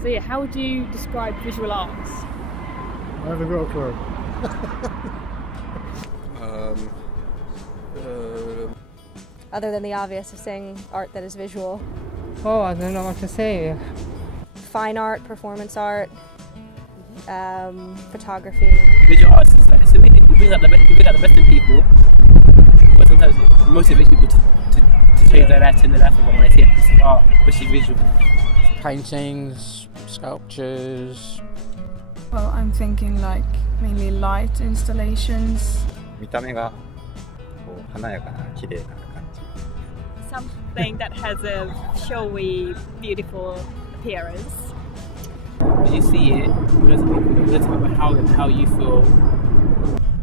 So yeah, how would you describe visual arts? I haven't got a clue. Other than the obvious of saying art that is visual. Oh, I don't know what to say. Fine art, performance art, photography. Visual arts is like, so it brings out the best in people, but sometimes it motivates people to change their life, turn their life around when they see a piece of art, especially visual. Paintings, sculptures. Well, I'm thinking like mainly light installations. 見た目がこう華やかな綺麗な感じ。 Something that has a showy, beautiful appearance. When you see it, let's talk about how you feel.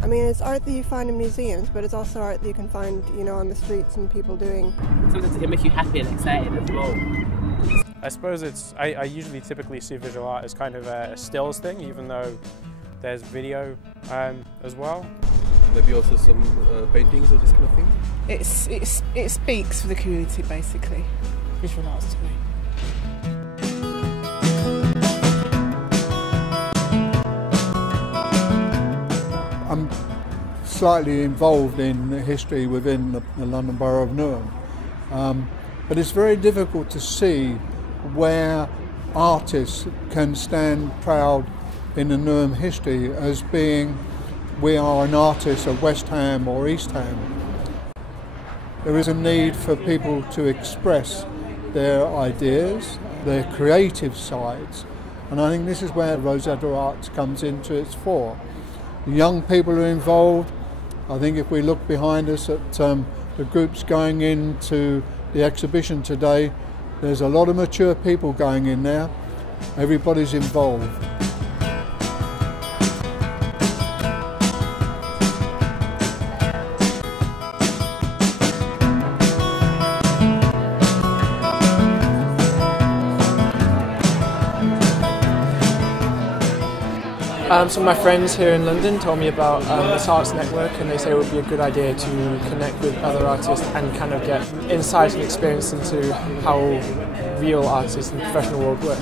I mean, it's art that you find in museums, but it's also art that you can find, you know, on the streets and people doing. Sometimes it can make you happy and excited as well. I suppose I usually typically see visual art as kind of a stills thing, even though there's video as well. Maybe also some paintings or this kind of thing? It speaks for the community, basically. Visual arts to me. I'm slightly involved in history within the London Borough of Newham, but it's very difficult to see where artists can stand proud in the Newham history as being we are an artist of West Ham or East Ham. There is a need for people to express their ideas, their creative sides, and I think this is where Rosetta Arts comes into its fore. Young people are involved. I think if we look behind us at the groups going into the exhibition today, there's a lot of mature people going in there. Everybody's involved. Some of my friends here in London told me about this arts network, and they say it would be a good idea to connect with other artists and kind of get insight and experience into how real artists in the professional world work.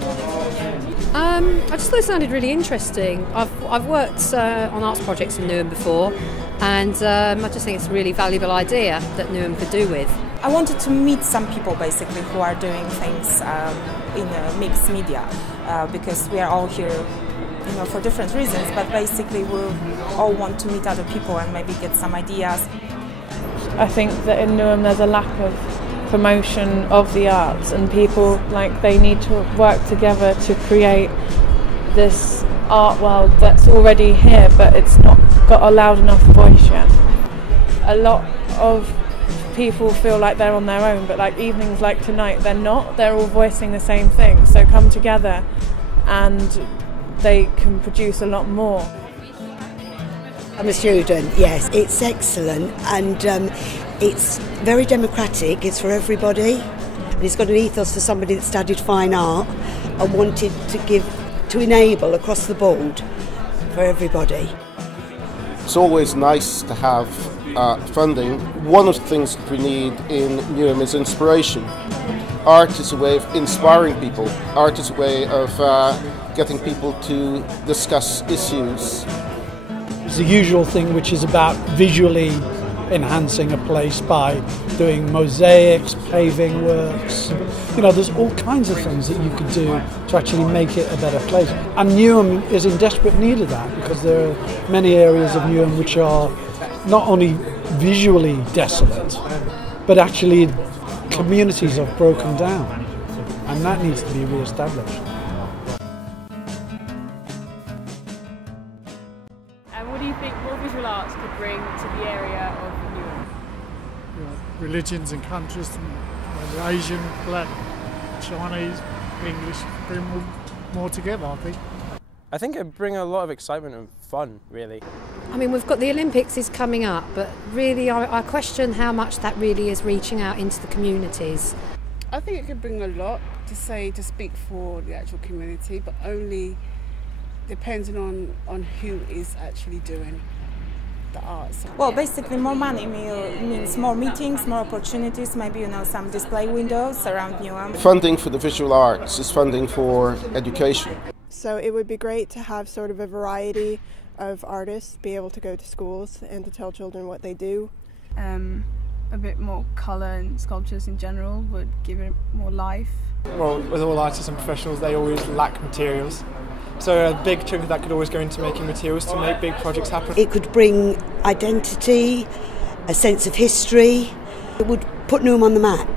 I just thought it sounded really interesting. I've worked on arts projects in Newham before, and I just think it's a really valuable idea that Newham could do with. I wanted to meet some people basically who are doing things in mixed media because we are all here, you know, for different reasons, but basically we all want to meet other people and maybe get some ideas. I think that in Newham there's a lack of promotion of the arts, and people they need to work together to create this art world that's already here, but it's not got a loud enough voice yet. A lot of people feel like they're on their own, but like evenings like tonight, they're not. They're all voicing the same thing, so come together and they can produce a lot more. I'm a student, yes. It's excellent, and it's very democratic. It's for everybody. And it's got an ethos for somebody that studied fine art and wanted to enable across the board for everybody. It's always nice to have funding. One of the things that we need in Newham is inspiration. Art is a way of inspiring people. Art is a way of getting people to discuss issues. It's the usual thing, which is about visually enhancing a place by doing mosaics, paving works. You know, there's all kinds of things that you could do to actually make it a better place. And Newham is in desperate need of that, because there are many areas of Newham which are not only visually desolate, but actually communities have broken down, and that needs to be re-established. And what do you think more visual arts could bring to the area of Newham? Religions and countries, and Asian, Black, Chinese, English, bring more together, I think. I think it'd bring a lot of excitement and fun, really. I mean, we've got the Olympics is coming up, but really I question how much that really is reaching out into the communities. I think it could bring a lot to speak for the actual community, but only depending on who is actually doing the arts? Well, basically more money means more meetings, more opportunities, maybe some display windows around Newham. Funding for the visual arts is funding for education. So it would be great to have sort of a variety of artists be able to go to schools and to tell children what they do. A bit more colour and sculptures in general would give it more life. Well, with all artists and professionals, they always lack materials. So a big chunk of that could always go into making materials to make big projects happen. It could bring identity, a sense of history. It would put Newham on the map.